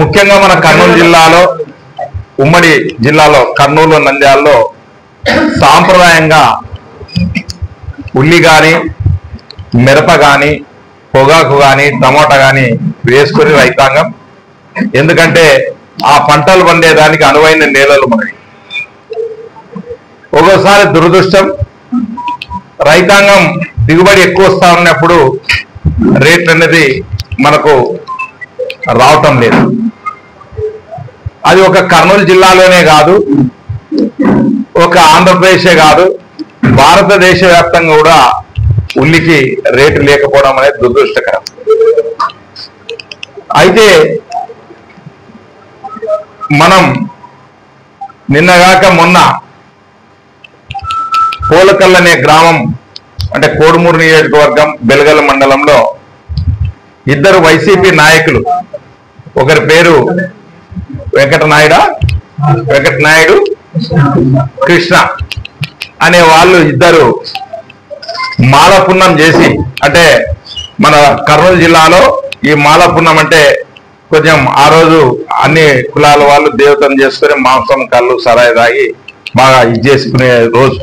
ముఖ్యంగా మన కర్నూలు జిల్లాలో, ఉమ్మడి జిల్లాలో కర్నూలు, నంద్యాలలో సాంప్రదాయంగా ఉల్లి కానీ, మిరప కానీ, పొగాకు కానీ, టమోటా కానీ వేసుకొని రైతాంగం, ఎందుకంటే ఆ పంటలు పండేదానికి అనువైన నేలలు మనవి. ఒక్కోసారి దురదృష్టం, రైతాంగం దిగుబడి ఎక్కువ వస్తా ఉన్నప్పుడు రేట్ అనేది మనకు రావటం లేదు. అది ఒక కర్నూలు జిల్లాలోనే కాదు, ఒక ఆంధ్రప్రదేశే కాదు, భారతదేశ వ్యాప్తంగా కూడా ఉల్లికి రేటు లేకపోవడం అనేది దురదృష్టకరం. అయితే మనం నిన్నగాక మొన్న పోలకల్ అనే గ్రామం, అంటే కోడుమూరు నియోజకవర్గం, బెలగల మండలంలో ఇద్దరు వైసీపీ నాయకులు, ఒకరి పేరు వెంకటనాయుడు, కృష్ణ అనే వాళ్ళు ఇద్దరు మాలపున్నం చేసి, అంటే మన కర్నూలు జిల్లాలో ఈ మాలపున్నం అంటే కొంచెం ఆ రోజు అన్ని కులాల వాళ్ళు దేవతను చేసుకుని మాంసం, కళ్ళు, సరాయి తాగి బాగా ఇది చేసుకునే రోజు.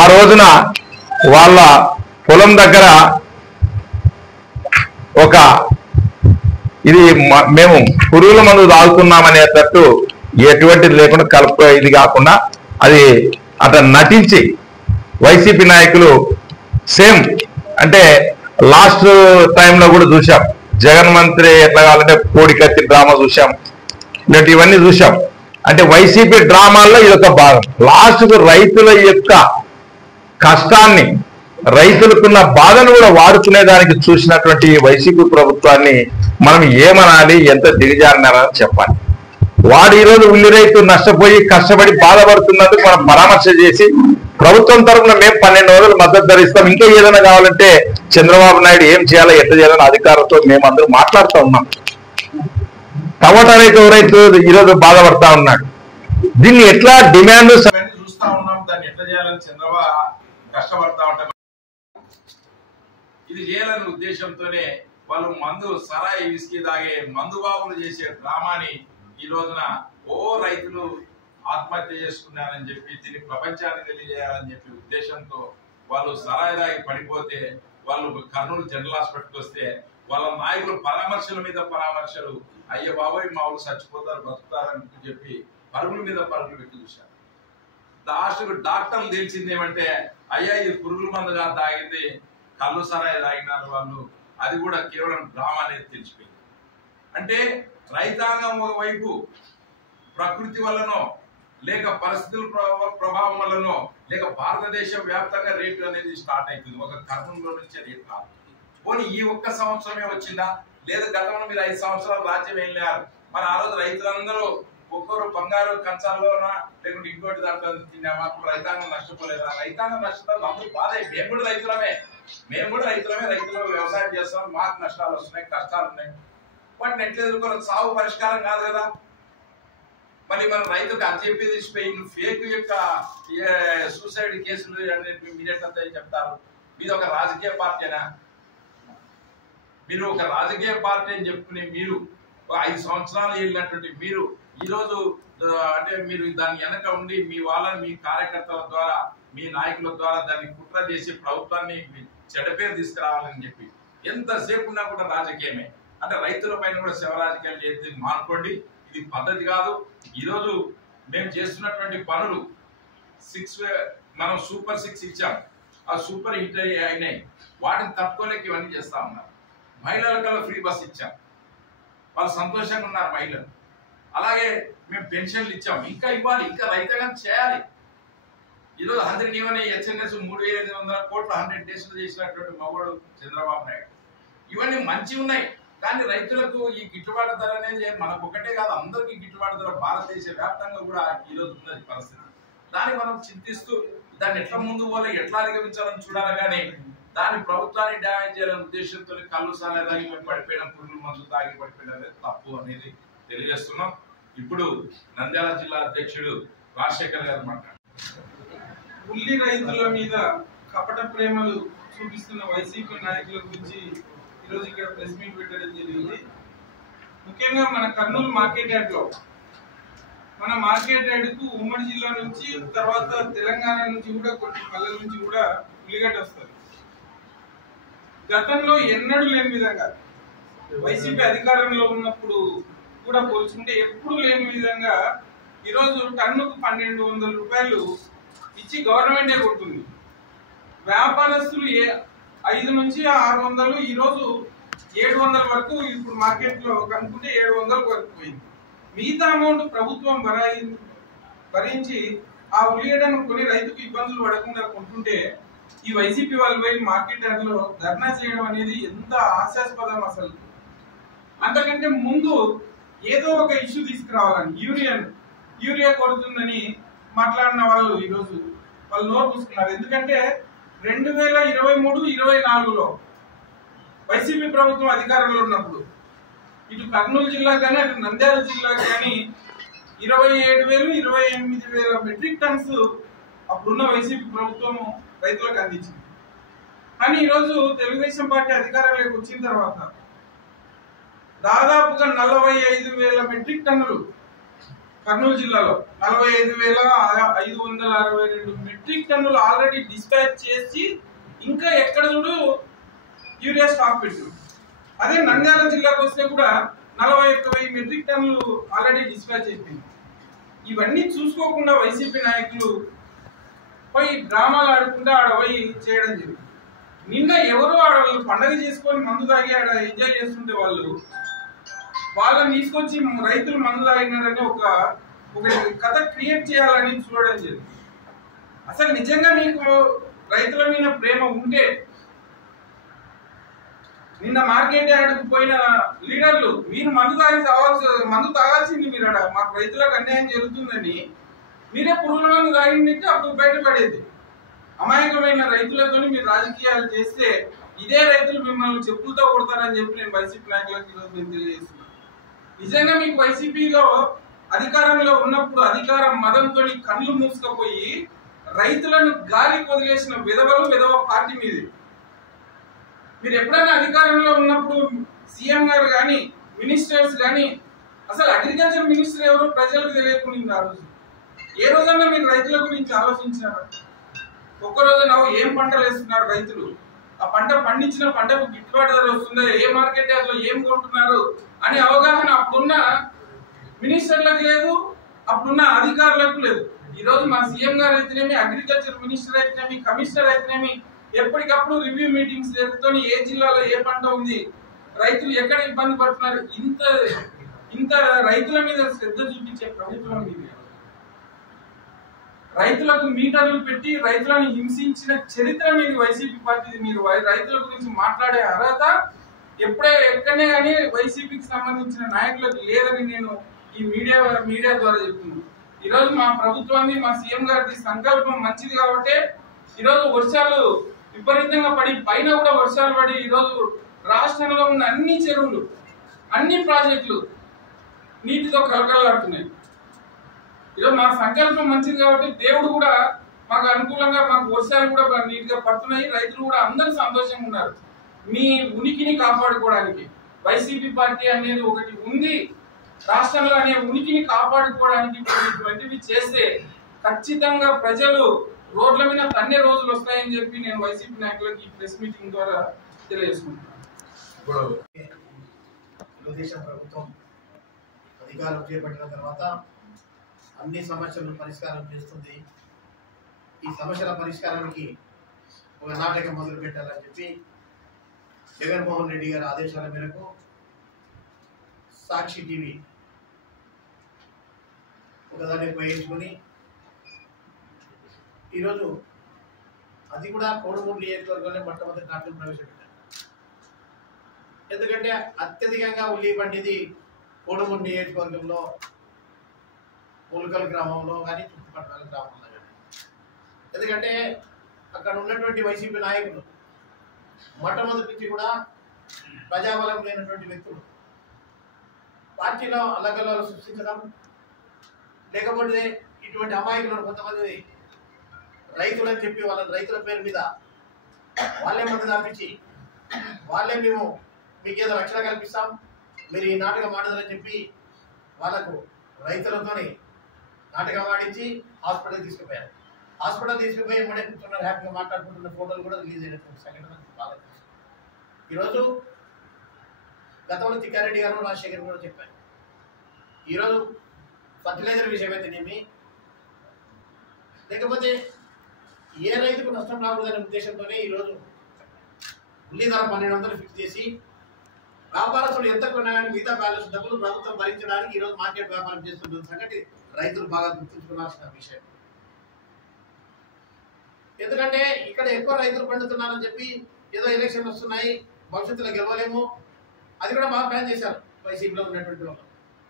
ఆ రోజున వాళ్ళ పొలం దగ్గర ఒక ఇది మేము పురుగుల మందు తాగుతున్నామనేటట్టు ఎటువంటిది లేకుండా కలుపు ఇది కాకుండా అది అతను నటించి, వైసీపీ నాయకులు సేమ్ అంటే లాస్ట్ టైంలో కూడా చూసాం, జగన్ మంత్రి ఎట్లా కావాలంటే కోడి కత్తి డ్రామా చూసాం, ఇవన్నీ చూసాం. అంటే వైసీపీ డ్రామాల్లో ఇది ఒక భాగం. లాస్ట్కు రైతుల యొక్క కష్టాన్ని, రైతులకున్న బాధను కూడా వాడుకునేదానికి చూసినటువంటి వైసీపీ ప్రభుత్వాన్ని మనం ఏమనాలి, ఎంత దిగజారినారని చెప్పాలి. వాడు ఈరోజు ఉల్లి రైతు నష్టపోయి కష్టపడి బాధపడుతున్నందుకు మనం పరామర్శ చేసి ప్రభుత్వం తరఫున మేము 12 రోజులు మద్దతు ధరిస్తాం, ఇంకా ఏదైనా కావాలంటే చంద్రబాబు నాయుడు ఏం చేయాలో, ఎట్లా చేయాలని అధికారులతో మేము అందరూ మాట్లాడుతూ ఉన్నాం. టమాటా రైతు రైతు ఈరోజు బాధపడతా ఉన్నాడు. దీన్ని ఎట్లా డిమాండ్ చూస్తా ఉన్నాం, దాన్ని ఎట్లా చేయాలని చంద్రబాబు కష్టపడతా ఉంటాం. ఇది చేయాలనే ఉద్దేశంతోనే వాళ్ళు మందు, సరాయి, విస్కీ తాగే మందు బాబులు చేసే డ్రామాని ఈ రోజున రైతులు ఆత్మహత్య చేసుకున్నారని చెప్పి, దీన్ని ప్రపంచానికి తెలియజేయాలని చెప్పి ఉద్దేశంతో వాళ్ళు సరాయి తాగి పడిపోతే వాళ్ళు కర్నూలు జనరల్ హాస్పిటల్కి వస్తే వాళ్ళ నాయకులు పరామర్శల మీద పరామర్శలు, అయ్యో బాబాయ్ మా వాళ్ళు చచ్చిపోతారు, బతుకుతారని చెప్పి పరుగుల మీద పరుగులు పెట్టి చూశారు. లాస్ట్కు డాక్టర్లు తెలిసింది ఏమంటే, అయ్యా ఇది పురుగుల మందుగా తాగింది, కళ్ళు సరాయి తాగినారు వాళ్ళు, అది కూడా కేవలం డ్రామా అనేది తెలిసిపోయింది. అంటే రైతాంగం ఒకవైపు ప్రకృతి వల్లనో, లేక పరిస్థితుల ప్రభావం వల్లనో, లేక భారతదేశ వ్యాప్తంగా రేటు అనేది స్టార్ట్ అవుతుంది. ఒక కర్నూలులో నుంచే రేటు కాదు. పోనీ ఈ ఒక్క సంవత్సరమే వచ్చిందా, లేదా గతంలో మీరు 5 సంవత్సరాలు రాజ్యం వెళ్ళారు, మరి ఆ రోజు రైతులందరూ ఒక్కరు బంగారు కంచాల్లోనా లేకుంటే ఇంకోటి దాంట్లో తిన్నామా? రైతాంగం నష్టపోలేదా? రైతాంగం నష్టపోలేదు, అందరూ బాధ. మేము కూడా రైతులమే, రైతులు వ్యవసాయం చేస్తాం, మాకు నష్టాలు వస్తున్నాయి, కష్టాలు ఉన్నాయి. వాటిని ఎట్లా ఎదుర్కోవాలి? సాగు పరిష్కారం కాదు కదా. మళ్ళీ మనం రైతుకు అది చెప్పి తీసిపోయి ఫేక్ యొక్క సూసైడ్ కేసులు అన్నిటి మీరెట్లా చెప్తారు? మీరు ఒక రాజకీయ పార్టీనా? మీరు ఒక రాజకీయ పార్టీ అని చెప్పుకుని మీరు 5 సంవత్సరాలు వెళ్ళినటువంటి మీరు ఈరోజు అంటే మీరు దాని వెనక ఉండి మీ వాళ్ళని, మీ కార్యకర్తల ద్వారా, మీ నాయకుల ద్వారా దాన్ని కుట్ర చేసి ప్రభుత్వాన్ని చెడ్డపేరు తీసుకురావాలని చెప్పి ఎంతసేపు ఉన్నా కూడా రాజకీయమే. అంటే రైతుల పైన కూడా శవ రాజకీయాలు చేసి మానుకోండి, ఇది పద్ధతి కాదు. ఈరోజు మేము చేస్తున్నటువంటి పనులు మనం సూపర్ 6 ఇచ్చాం, ఆ సూపర్ హిట్ అయినాయి, వాటిని తట్టుకోలేక ఇవన్నీ చేస్తా ఉన్నారు. మహిళలకల్లా ఫ్రీ బస్ ఇచ్చాం, వాళ్ళు సంతోషంగా ఉన్నారు మహిళలు. అలాగే మేము పెన్షన్లు ఇచ్చాం, ఇంకా ఇవ్వాలి, ఇంకా రైతాంగం చేయాలి. ఈరోజు 100 నియమన హెచ్ఎన్ఎస్ 3,800 కోట్ల 100 డేస్లు చేసినటువంటి మగవాడు చంద్రబాబు నాయుడు. ఇవన్నీ మంచి ఉన్నాయి, కానీ రైతులకు ఈ గిట్టుబాటు ధర అనేది మనకు ఒకటే కాదు, అందరికీ గిట్టుబాటు ధర భారతదేశ వ్యాప్తంగా కూడా ఈరోజు ఉన్నది పరిస్థితి. దాన్ని మనం చింతిస్తూ దాన్ని ఎట్లా ముందు పోలే, ఎట్లా అధిగమించాలని చూడాలి. కానీ దాని ప్రభుత్వాన్ని డ్యామేజ్ చేయాలనే ఉద్దేశంతో కళ్ళు సాలే తాగి పడిపోయిన, పురుగుల మందు తాగి పడిపోయిన తప్పు అనేది తెలియజేస్తున్నాం. ఇప్పుడు నంద్యాల జిల్లా అధ్యక్షుడు రాజశేఖర్ గారు మాట్లాడారు. ఉల్లి రైతుల మీద కపట ప్రేమలు చూపిస్తున్న వైసీపీ నాయకుల గురించి ఈరోజు ఇక్కడ ప్రెస్ మీట్ పెట్టడం జరిగింది. ముఖ్యంగా మన కర్నూలు మార్కెట్ యార్డ్ లో మన మార్కెట్ యార్డ్ కు ఉమ్మడి జిల్లా నుంచి తర్వాత తెలంగాణ నుంచి కూడా కొన్ని పల్లెల నుంచి కూడా ఉల్లిగడ్డ వస్తుంది. గతంలో ఎన్నడూ లేని విధంగా వైసీపీ అధికారంలో ఉన్నప్పుడు కూడా పోల్చుకుంటే ఎప్పుడు లేని విధంగా ఈరోజు టన్నుకు 1200 రూపాయలు ఇచ్చి గవర్నమెంటే కొడుతుంది. వ్యాపారస్తులు 5 నుంచి 600, ఈరోజు 700 వరకు ఇప్పుడు మార్కెట్ లో కనుక్కుంటే 700 వరకు పోయింది. మిగతా అమౌంట్ ప్రభుత్వం భరించి ఆ ఉల్లిగడ్డను కొని రైతుకు ఇబ్బందులు పడకుండా కొంటుంటే ఈ వైసీపీ వాళ్ళు పోయి మార్కెట్ యార్డ్ లో ధర్నా చేయడం అనేది ఎంత హాస్యాస్పదం. అసలు అంతకంటే ముందు ఏదో ఒక ఇష్యూ తీసుకురావాలని యూరియా కొడుతుందని మాట్లాడిన వాళ్ళు ఈరోజు వాళ్ళు నోరు పూసుకున్నారు. ఎందుకంటే 2023-24లో వైసీపీ ప్రభుత్వం అధికారంలో ఉన్నప్పుడు ఇటు కర్నూలు జిల్లా కానీ అటు నంద్యాల జిల్లా కానీ 27,000-28,000 మెట్రిక్ టన్స్ అప్పుడున్న వైసీపీ ప్రభుత్వం రైతులకు అందించింది. కానీ ఈరోజు తెలుగుదేశం పార్టీ అధికారంలోకి వచ్చిన తర్వాత దాదాపుగా 45,000 మెట్రిక్ టన్నులు కర్నూలు జిల్లాలో 45,562 మెట్రిక్ టన్నులు ఆల్రెడీ డిస్పాచ్ చేసి ఇంకా ఎక్కడ చూడు యూరియా స్టాక్ పెట్టు. అదే నంద్యాల జిల్లాకు వస్తే కూడా 41,000 మెట్రిక్ టన్నులు ఆల్రెడీ డిస్పాచ్ అయిపోయింది. ఇవన్నీ చూసుకోకుండా వైసీపీ నాయకులు పోయి డ్రామాలు ఆడుకుంటే ఆడ పోయి చేయడం జరిగింది. నిన్న ఎవరో ఆడ పండగ చేసుకొని మందు తాగి ఆడ ఎంజాయ్ చేస్తుంటే వాళ్ళని తీసుకొచ్చి రైతులు మందు తాగినారని ఒక కథ క్రియేట్ చేయాలని చూడడం జరిగింది. అసలు నిజంగా మీకు రైతుల మీద ప్రేమ ఉంటే నిన్న మార్కెట్ యార్డ్కు పోయిన లీడర్లు మీరు మందు తాగాల్సింది మీరు మాకు రైతులకు అన్యాయం జరుగుతుందని మీరే పురుగుల మందు తాగిందంటే అప్పుడు బయటపడేది. అమాయకమైన రైతులతో మీరు రాజకీయాలు చేస్తే ఇదే రైతులు మిమ్మల్ని చెప్పులతో కొడతారని చెప్పి నేను వైసీపీ నాయకులకు ఈరోజు నేను తెలియజేస్తున్నాను. నిజంగా మీకు వైసీపీలో అధికారంలో ఉన్నప్పుడు అధికార మదంతో కళ్ళు మూసుకపోయి రైతులను గాలి వదిలేసిన విధవ పార్టీ మీది. మీరు ఎప్పుడైనా అధికారంలో ఉన్నప్పుడు సీఎం గారు కానీ మినిస్టర్స్ కానీ అసలు అగ్రికల్చర్ మినిస్టర్ ఎవరో ప్రజలకు తెలియకుండా ఆ రోజు ఏ రోజన్నా మీరు రైతుల గురించి ఆలోచించారు? ఒక్కరోజు ఏం పంటలు వేస్తున్నారు రైతులు, ఆ పంట పండించిన పంటకు గిట్టుబాటు ధర వస్తుందా, ఏ మార్కెట్ యార్డ్లో ఏం కొంటున్నారు అనే అవగాహన అప్పుడున్న మినిస్టర్లకు లేదు, అప్పుడున్న అధికారులకు లేదు. ఈ రోజు మా సీఎం గారు అయితేనేమి, అగ్రికల్చర్ మినిస్టర్ అయితేనేమి, కమిషనర్ అయితేనేమి ఎప్పటికప్పుడు రివ్యూ మీటింగ్స్ జరుగుతాయి. ఏ జిల్లాలో ఏ పంట ఉంది, రైతులు ఎక్కడ ఇబ్బంది పడుతున్నారు, ఇంత రైతుల మీద శ్రద్ధ చూపించే ప్రభుత్వం ఇది. రైతులకు మీటర్లు పెట్టి రైతులను హింసించిన చరిత్ర మీది వైసీపీ పార్టీది. మీరు రైతుల గురించి మాట్లాడే అర్హత ఎక్కడనే కానీ వైసీపీకి సంబంధించిన నాయకులకు లేదని నేను ఈ మీడియా ద్వారా చెప్తున్నాను. ఈరోజు మా ప్రభుత్వాన్ని, మా సీఎం గారి సంకల్పం మంచిది కాబట్టి ఈరోజు వర్షాలు విపరీతంగా పడి పైన కూడా వర్షాలు పడి ఈరోజు రాష్ట్రంలో ఉన్న అన్ని చెరువులు, అన్ని ప్రాజెక్టులు నీటితో కలకలాడుతున్నాయి. ఈరోజు మా సంకల్పం మంచిది కాబట్టి దేవుడు కూడా మాకు అనుకూలంగా, మాకు వర్షాలు కూడా నీట్ గా పడుతున్నాయి. రైతులు కూడా అందరూ సంతోషంగా ఉన్నారు. మీ ఉనికిని కాపాడుకోవడానికి వైసీపీ పార్టీ అనేది ఒకటి ఉంది రాష్ట్రంలో అనే ఉనికిని కాపాడుకోవడానికి ఇటువంటివి చేస్తే ఖచ్చితంగా ప్రజలు రోడ్ల మీద తన్నే రోజులు వస్తాయని చెప్పి నేను వైసీపీ నాయకులకు ఈ ప్రెస్ మీటింగ్ ద్వారా తెలియజేసుకుంటున్నాను. ఇప్పుడు తెలుగుదేశం ప్రభుత్వం అధికారం చేపట్టిన తర్వాత అన్ని సమస్యలను పరిష్కారం చేస్తుంది. ఈ సమస్యల పరిష్కారానికి ఒక నాటకం మొదలు పెట్టాలని చెప్పి జగన్మోహన్ రెడ్డి గారి ఆదేశాల మేరకు సాక్షి టీవీ ఒకదాన్ని ఉపయోగించుకొని ఈరోజు అది కూడా కోడుమూరు నియోజకవర్గంలో మొట్టమొదటి నాటకం ప్రవేశపెట్టారు. ఎందుకంటే అత్యధికంగా ఉల్లి పండిది కోడుమూరు నియోజకవర్గంలో ములకల్ గ్రామంలో కానీ చుట్టుపక్కల గ్రామంలో కానీ. ఎందుకంటే అక్కడ ఉన్నటువంటి వైసీపీ నాయకులు మొట్టమొదటి నుంచి కూడా ప్రజాబలం లేనటువంటి వ్యక్తులు పార్టీలో అల్లకల్లాలు సృష్టించడం, లేకపోతే ఇటువంటి అమాయకులను కొంతమంది రైతులని చెప్పి వాళ్ళ రైతుల పేరు మీద వాళ్ళే మందు దాపించి వాళ్ళే మేము మీకేదో రక్షణ కల్పిస్తాం, మీరు ఈ నాటకం ఆడదని చెప్పి వాళ్ళకు రైతులతోని నాటకం ఆడించి హాస్పిటల్ తీసుకుపోయారు. హాస్పిటల్ తీసుకుపోయి ఇమ్మడే కూర్చున్నారు, హ్యాపీగా మాట్లాడుకుంటున్న ఫోటోలు కూడా రిలీజ్ అయినటువంటి సంఘటన బాగా తెలుసు. ఈరోజు గతంలో తిక్కారెడ్డి గారు రాజశేఖర్ కూడా చెప్పారు. ఈరోజు ఫర్టిలైజర్ విషయం అయితేనేమి, లేకపోతే ఏ రైతుకు నష్టం రాకూడదనే ఉద్దేశంతోనే ఈరోజు ఉల్లి ధర 1200 ఫిక్స్ చేసి వ్యాపారస్తులు ఎంత కొన్నా కానీ మిగతా బ్యాలెన్స్ డబ్బులు ప్రభుత్వం భరించడానికి ఈరోజు మార్కెట్ వ్యాపారం చేస్తున్న సంగతి రైతులు బాగా గుర్తుంచుకోవాల్సిన విషయం. ఎందుకంటే ఇక్కడ ఎక్కువ రైతులు పండుతున్నారని చెప్పి ఏదో ఎలక్షన్ వస్తున్నాయి, భవిష్యత్తులో గెలవలేము, అది కూడా బాగా ప్లాన్ చేశారు వైసీపీలో ఉన్నటువంటి వాళ్ళు.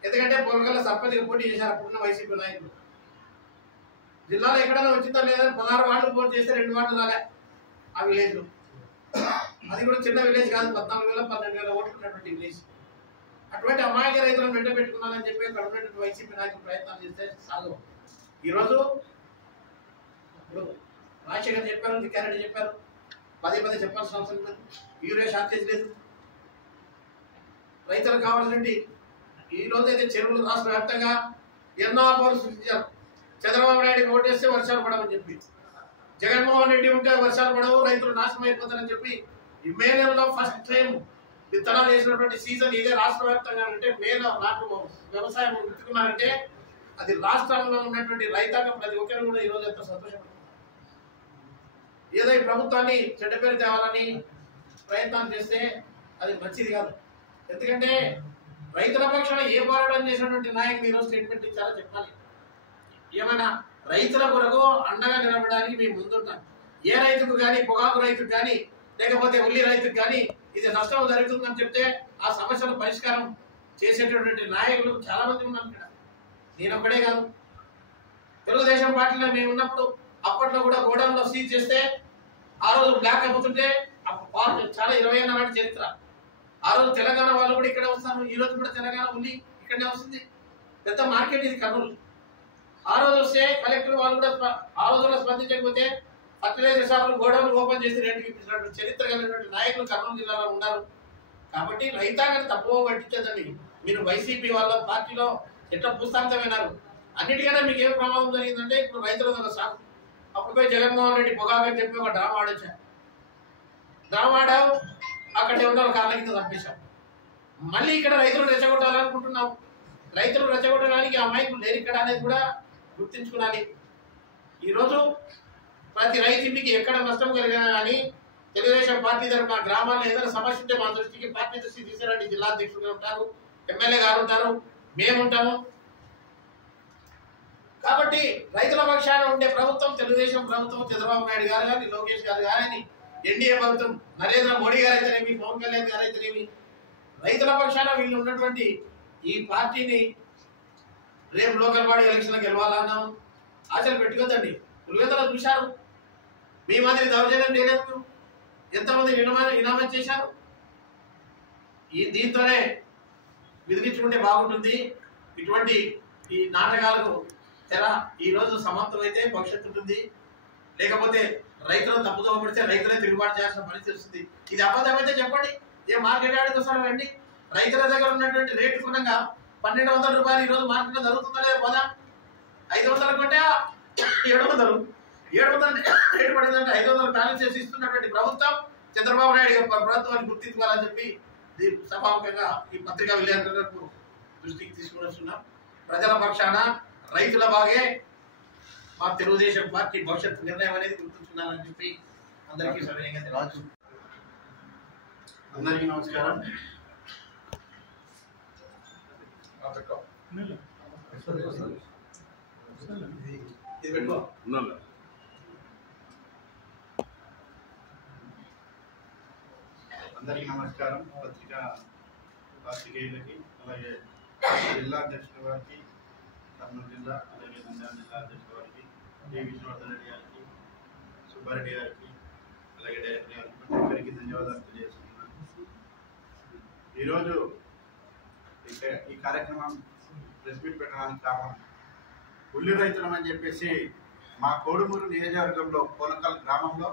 ఎందుకంటే పొలగల సర్పంచ్గా పోటీ చేశారు అప్పుడున్న వైసీపీ నాయకులు. జిల్లాలో ఎక్కడైనా వచ్చిందా లేదా 16 వార్డులు పోటీ చేస్తే 2 వార్డులు రాలే ఆ విలేజ్లో. అది కూడా చిన్న విలేజ్ కాదు, 14,000 12,000 ఓట్లు ఉన్నటువంటి విలేజ్. అటువంటి అమాయక రైతులను వెంట పెట్టుకున్నారని చెప్పి అక్కడ ఉన్నటువంటి వైసీపీ నాయకులు ప్రయత్నాలు చేస్తే సాగు. ఈరోజు ఇప్పుడు రాజశేఖర్ చెప్పారు, తిక్కారెడ్డి చెప్పారు, పదే చెప్పాల్సిన అవసరం లేదు. యూరియా షార్టేజ్ లేదు. రైతులకు కావాల్సింది ఈ రోజు అయితే చెరువులు రాష్ట్ర వ్యాప్తంగా ఎన్నో అపోహలు సృష్టించారు. చంద్రబాబు నాయుడు ఓటేస్తే వర్షాలు పడవని చెప్పి, జగన్మోహన్ రెడ్డి ఉంటే వర్షాలు పడవు, రైతులు నాశనం అయిపోతారని చెప్పి ఈ మే నెలలో ఫస్ట్ టైం విత్తనాలు వేసినటువంటి సీజన్ ఇదే రాష్ట్ర వ్యాప్తంగా. అంటే మేలో నాకు వ్యవసాయం విత్తుకున్నారంటే అది రాష్ట్రంలో ఉన్నటువంటి రైతాంగం ప్రతి ఒక్కరు కూడా ఈరోజు ఎంతో సంతోషపడుతున్నారు. ఏదో ఈ ప్రభుత్వాన్ని చెడ్డ పేరు తేవాలని ప్రయత్నాలు చేస్తే అది మంచిది కాదు. ఎందుకంటే రైతుల పక్షాన ఏ పోరాటం చేసినటువంటి నాయకులు ఈరోజు స్టేట్మెంట్ ఇచ్చారో చెప్పాలి. ఏమైనా రైతుల కొరకు అండగా నిలబడడానికి మేము ముందుంటాం. ఏ రైతుకు కానీ, పొగాకు రైతుకు కానీ, లేకపోతే ఉల్లి రైతుకు కానీ ఇది నష్టం జరుగుతుందని చెప్తే ఆ సమస్యను పరిష్కారం చేసేటటువంటి నాయకులు చాలా మంది ఉన్నారు ఇక్కడ. నేను ఒక్కడే కాదు. తెలుగుదేశం పార్టీలో మేము ఉన్నప్పుడు అప్పట్లో కూడా గోడౌన్లో సీజ్ చేస్తే ఆ రోజు బ్లాక్ అమ్ముతుంటే చాలా 20 ఏళ్ళ నాటి చరిత్ర. ఆ రోజు తెలంగాణ వాళ్ళు కూడా ఇక్కడే వస్తారు. ఈ రోజు కూడా తెలంగాణ ఉల్లి ఇక్కడనే వస్తుంది. పెద్ద మార్కెట్ ఇది కర్నూలు. ఆ రోజు వస్తే కలెక్టర్ వాళ్ళు కూడా ఆ రోజుల్లో స్పందించకపోతే ఫర్టిలైజర్ షాపులు గోడౌన్లు ఓపెన్ చేసి రేటుకి ఇప్పించినటువంటి చరిత్ర కలిగినటువంటి నాయకులు కర్నూలు జిల్లాలో ఉన్నారు. కాబట్టి రైతాంగాన్ని తప్పుగా పట్టించదండి. మీరు వైసీపీ వాళ్ళ పార్టీలో ఎట్లా పుస్తాంతమైనారు. అన్నిటికైనా మీకు ఏం ప్రమాదం జరిగిందంటే ఇప్పుడు రైతుల సాగు. అప్పుడు జగన్మోహన్ రెడ్డి పొగాకని చెప్పి ఒక డ్రామా ఆడొచ్చారు. డ్రామా ఆడావు, అక్కడ ఎవరో కాళ్ళ కింద తప్పించాం. మళ్ళీ ఇక్కడ రైతులు రెచ్చగొట్టాలనుకుంటున్నాం. రైతులు రెచ్చగొట్టడానికి ఆ మైకులు లేరు ఇక్కడ అనేది కూడా గుర్తించుకోవాలి. ఈరోజు ప్రతి రైతు ఇంటికి ఎక్కడ నష్టం కలిగినా కానీ తెలుగుదేశం పార్టీ తరఫున గ్రామాల్లో ఏదైనా సమస్య ఉంటే మా దృష్టికి పార్టీ దృష్టికి తీసుకురండి. జిల్లా అధ్యక్షులుగా ఉంటారు, ఎమ్మెల్యే గారు ఉంటారు, మేముంటాము. కాబట్టి రైతుల పక్షాన ఉండే ప్రభుత్వం తెలుగుదేశం ప్రభుత్వం, చంద్రబాబు నాయుడు గారు కానీ, లోకేష్ గారు కానీ, ఎన్డీఏ ప్రభుత్వం, నరేంద్ర మోడీ గారు అయితేనేమి, పవన్ కళ్యాణ్ గారు అయితేనేమి, రైతుల పక్షాన వీళ్ళు ఉన్నటువంటి ఈ పార్టీని రేపు లోకల్ బాడీ ఎలక్షన్ గెలవాలన్నాం ఆశలు పెట్టుకోదండి. పులివెందులో చూశారు, మీ మాదిరి దౌర్జన్యం చేయలేదు. ఎంతమంది ఇనామం చేశారు. దీంతోనే విధించుకుంటే బాగుంటుంది. ఇటువంటి ఈ నాటకాలకు తెర ఈ రోజు సమాప్తమైతే భవిష్యత్తు ఉంటుంది. లేకపోతే రైతులను తప్పుదోవ పడితే రైతులే తిరుగుబాటు చేయాల్సిన పరిస్థితి వస్తుంది. ఇది అబద్ధమైతే చెప్పండి, ఏ మార్కెట్ యార్డ్కి వస్తారో రండి. రైతుల దగ్గర ఉన్నటువంటి రేటు కొనగా 1200 రూపాయలు ఈ రోజు మార్కెట్లో జరుగుతుందా లేదా పోదా? 500 కొంటే 700 రేటు పడిందంటే 500 బ్యాలెన్స్ చేసి ఇస్తున్నటువంటి ప్రభుత్వం చంద్రబాబు నాయుడు ప్రభుత్వాన్ని గుర్తించాలని చెప్పి సభాముఖంగా ఈ పత్రికా విలేకరులకు దృష్టికి తీసుకుని వస్తున్నాం. ప్రజల పక్షాన రైతుల బాగే మా తెలుగుదేశం పార్టీ భవిష్యత్తు నిర్ణయం అనేది గుర్తుంచున్నానని చెప్పి అందరికీ సవినయంగా రాజు. అందరికీ నమస్కారం. అందరికీ నమస్కారం. పాత్రికేయులకి, అలాగే జిల్లా అధ్యక్షుల వారికి, కర్నూలు జిల్లా, అలాగే నంద్యాల జిల్లా అధ్యక్షుల వారికి, డి విష్ణువర్ధన్ రెడ్డి గారికి, సుబ్బారెడ్డి గారికి, అలాగే డైరెక్టర్ గారికి ప్రతి ఒక్కరికి ధన్యవాదాలు తెలియజేస్తున్నాను. ఈరోజు ఈ కార్యక్రమం ప్రెస్ మీట్ పెట్టడానికి కారణం, ఉల్లి రైతులం అని చెప్పేసి మా కోడుమూరు నియోజకవర్గంలో కోనకల్ గ్రామంలో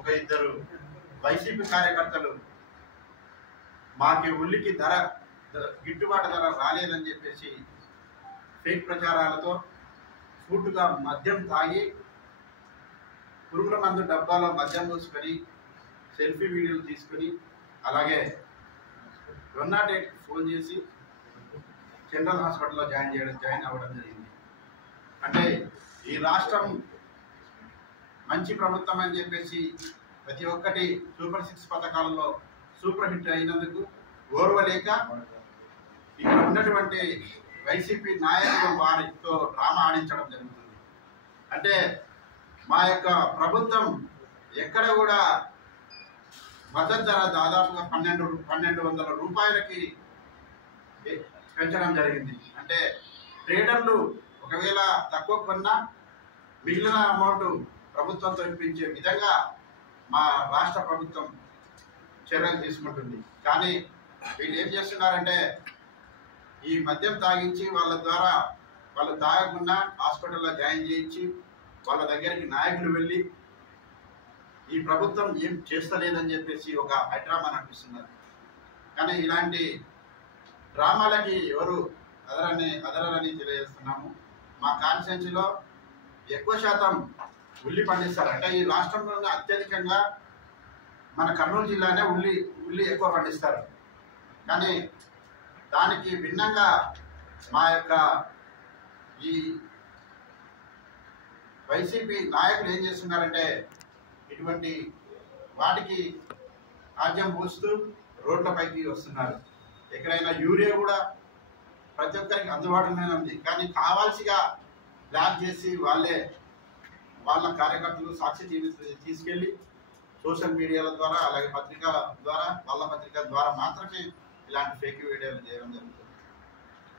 ఒక 2 వైసీపీ కార్యకర్తలు మాకు ఉల్లికి ధర గిట్టుబాటు ధర రాలేదని చెప్పేసి ఫేక్ ప్రచారాలతో ఫుడ్గా మద్యం తాగి పురుగుల మందు డబ్బాలో మద్యం పోసుకొని సెల్ఫీ వీడియోలు తీసుకుని అలాగే 108కి ఫోన్ చేసి జనరల్ హాస్పిటల్లో జాయిన్ అవ్వడం జరిగింది. అంటే ఈ రాష్ట్రం మంచి ప్రభుత్వం అని చెప్పేసి ప్రతి ఒక్కటి సూపర్ 6 పథకాలలో సూపర్ హిట్ అయినందుకు ఓర్వలేక ఇక్కడ ఉన్నటువంటి వైసీపీ నాయకులు వారితో డ్రామా ఆడించడం జరుగుతుంది. అంటే మా యొక్క ప్రభుత్వం ఎక్కడ కూడా మద్దతు ధర దాదాపుగా 1200 రూపాయలకి పెంచడం జరిగింది. అంటే ట్రేడర్లు ఒకవేళ తక్కువ కొన్నా మిగిలిన అమౌంట్ ప్రభుత్వంతో ఇప్పించే విధంగా మా రాష్ట్ర ప్రభుత్వం చర్యలు తీసుకుంటుంది. కానీ వీళ్ళు ఏం చేస్తున్నారంటే ఈ మద్యం తాగించి వాళ్ళ ద్వారా వాళ్ళు తాగకుండా హాస్పిటల్లో జాయిన్ చేయించి వాళ్ళ దగ్గరికి నాయకులు వెళ్ళి ఈ ప్రభుత్వం ఏం చేస్తలేదని చెప్పేసి ఒక హైడ్రామా నడిపిస్తున్నారు. కానీ ఇలాంటి డ్రామాలకి ఎవరు అదరని తెలియజేస్తున్నాము. మా కాన్స్టిట్యున్సీలో ఎక్కువ శాతం ఉల్లి పండిస్తారు. అంటే ఈ రాష్ట్రంలోనే అత్యధికంగా మన కర్నూలు జిల్లానే ఉల్లి ఎక్కువ పండిస్తారు. కానీ దానికి భిన్నంగా మా యొక్క ఈ వైసీపీ నాయకులు ఏం చేస్తున్నారంటే ఇటువంటి వాటికి రాజ్యం పోస్తూ రోడ్లపైకి వస్తున్నారు. ఎక్కడైనా యూరియా కూడా ప్రతి ఒక్కరికి అందుబాటులోనే ఉంది. కానీ కావాల్సిగా బ్లాక్ చేసి వాళ్ళ కార్యకర్తలు సాక్షి టీవీ తీసుకెళ్ళి సోషల్ మీడియాల ద్వారా అలాగే పత్రిక ద్వారా వాళ్ళ పత్రిక ద్వారా మాత్రమే ఇలాంటి ఫేక్ వీడియోలు చేయడం జరుగుతుంది.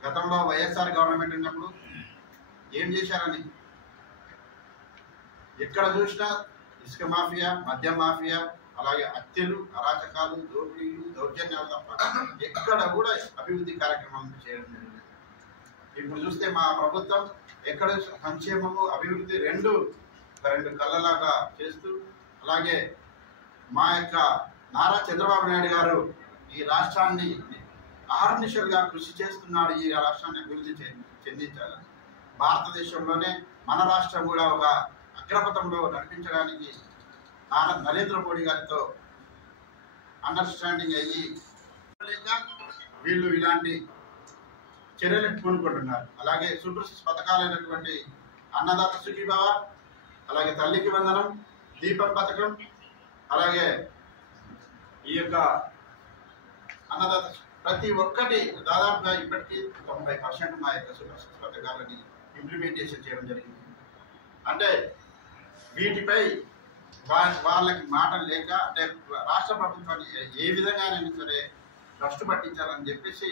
గతంలో వైఎస్ఆర్ గవర్నమెంట్ ఉన్నప్పుడు ఏం చేశారని ఎక్కడ చూసినా ఇసుక మాఫియా, మద్యం మాఫియా, అలాగే హత్యలు, అరాచకాలు, దోపిడీలు, దౌర్జన్యాలు తప్ప ఎక్కడ కూడా అభివృద్ధి కార్యక్రమాలు చేయడం జరిగింది. ఇప్పుడు చూస్తే మా ప్రభుత్వం ఎక్కడ సంక్షేమము అభివృద్ధి రెండు కళ్ళలాగా చేస్తూ అలాగే మా యొక్క నారా చంద్రబాబు నాయుడు గారు ఈ రాష్ట్రాన్ని ఆర్నిషల్గా కృషి చేస్తున్నాడు. ఈ రాష్ట్రాన్ని అభివృద్ధి చెందించాలని భారతదేశంలోనే మన రాష్ట్రం కూడా ఒక అగ్రపథంలో నడిపించడానికి నరేంద్ర మోడీ గారితో అండర్స్టాండింగ్ అయ్యి లేక వీళ్ళు ఇలాంటి చర్యలకు పూనుకుంటున్నారు. అలాగే సూపర్ 6 పథకాలైనటువంటి అన్నదాత సుఖీభవ, అలాగే తల్లికి వందనం, దీపం పథకం, అలాగే ఈ యొక్క అన్నదాత ప్రతి ఒక్కటి దాదాపుగా ఇప్పటికీ 90% మా యొక్క సూపర్ 6 పథకాలని ఇంప్లిమెంటేషన్ చేయడం జరిగింది. అంటే వీటిపై వాళ్ళకి మాటలు లేక అంటే రాష్ట్ర ప్రభుత్వాన్ని ఏ విధంగానైనా సరే భ్రష్టు పట్టించాలని చెప్పేసి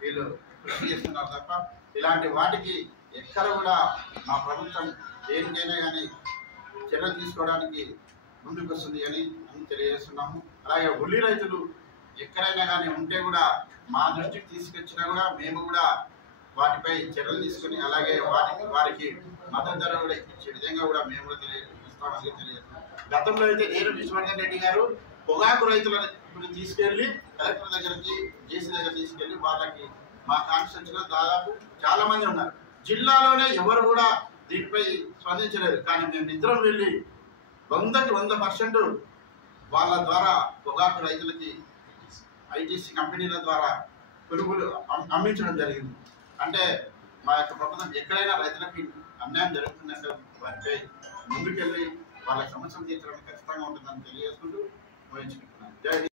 వీళ్ళు కృషి చేస్తున్నారు తప్ప ఇలాంటి వాటికి ఎక్కడ కూడా మా ప్రభుత్వం దేనికైనా కానీ చర్యలు తీసుకోవడానికి ముందుకు వస్తుంది అని తెలియజేస్తున్నాము. అలాగే ఉల్లి రైతులు ఎక్కడైనా కానీ ఉంటే కూడా మా దృష్టికి తీసుకొచ్చినా కూడా మేము కూడా వాటిపై చర్యలు తీసుకుని అలాగే వారికి మద్దతు ధర కూడా ఇచ్చే విధంగా కూడా మేము కూడా తెలియజేస్తామని తెలియజేస్తున్నాం. గతంలో అయితే నేను విశ్వవర్ధన్ రెడ్డి గారు పొగాకు రైతులను తీసుకెళ్లి కలెక్టర్ దగ్గరికి జేసీ దగ్గర తీసుకెళ్లి వాళ్ళకి మా కాన్స్టిట్యూన్సీలో దాదాపు చాలా మంది ఉన్నారు. జిల్లాలోనే ఎవరు కూడా దీనిపై స్పందించలేదు. కానీ మేము ఇద్దరం వెళ్ళి 100కి 100% వాళ్ళ ద్వారా పొగాకు రైతులకి ఐటీసీ కంపెనీల ద్వారా పురుగులు అమ్మించడం జరిగింది. అంటే మా యొక్క ప్రభుత్వం ఎక్కడైనా రైతులకి అన్యాయం జరుగుతుందంటే వారిపై ముందుకెళ్ళి వాళ్ళ సమస్యలు తీర్చడానికి ఖచ్చితంగా ఉంటుందని తెలియజేసుకుంటూ ఊహించుకుంటున్నాను. జై